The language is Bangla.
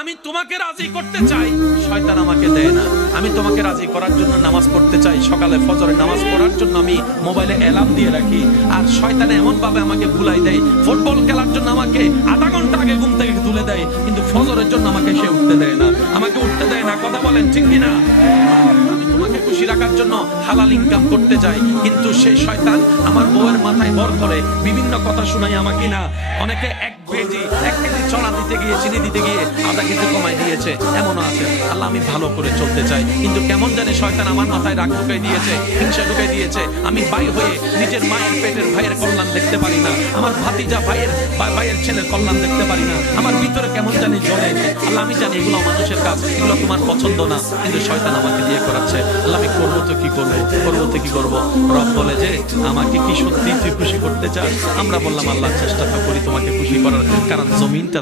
আমি তোমাকে রাজি করতে চাই, শয়তান আমাকে দেয় না। আমি তোমাকে রাজি করার জন্য নামাজ পড়তে চাই, সকালে ফজরের নামাজ পড়ার জন্য আমি মোবাইলে অ্যালার্ম দিয়ে রাখি, আর শয়তান এমন ভাবে আমাকে ভুলাই দেয়। ফুটবল খেলার জন্য আমাকে আধা ঘন্টা আগে ঘুম থেকে তুলে দেয়, কিন্তু ফজরের জন্য আমাকে সে উঠতে দেয় না, আমাকে উঠতে দেয় না। কথা বলেন ঠিক কিনা? আমি তোমাকে খুশি রাখার জন্য হালাল ইনকাম করতে চাই, কিন্তু সেই শয়তান আমার বউয়ের মাথায় ভর করে বিভিন্ন কথা শোনাই আমাকে। না অনেকে এক কেজি চড়া দিতে গিয়ে, চিনি দিতে গিয়ে আধা কেজি কমাই দিয়েছে, এমনও আছে। আল্লাহ আমি ভালো করে চলতে চাই, কিন্তু কেমন জানে শয়তান আমার মাথায় রাগ ঢুকাই দিয়েছে, হিংসা ঢুকাই দিয়েছে। আমি ভাই হয়ে নিজের মায়ের পেটের ভাইয়ের কল্যাণ দেখতে পারি না, আমার ভাতিজা ভাইয়ের ছেলের কল্যাণ দেখতে পারি না। আমার ভিতরে কেমন জানি জ্বলে। আল্লাহ আমি জানি এগুলো মানুষের কাজ, এগুলো তোমার পছন্দ না, কিন্তু শয়তান আমাকে দিয়ে করাচ্ছে। আল্লাহ আমি করবো তো কি করবো, করবো তো কি করবো? রব বলে যে আমাকে কি সত্যি তুই খুশি করতে চাস? আমরা বললাম আল্লাহ চেষ্টা করি তোমাকে খুশি করার, কারণ জমিনটা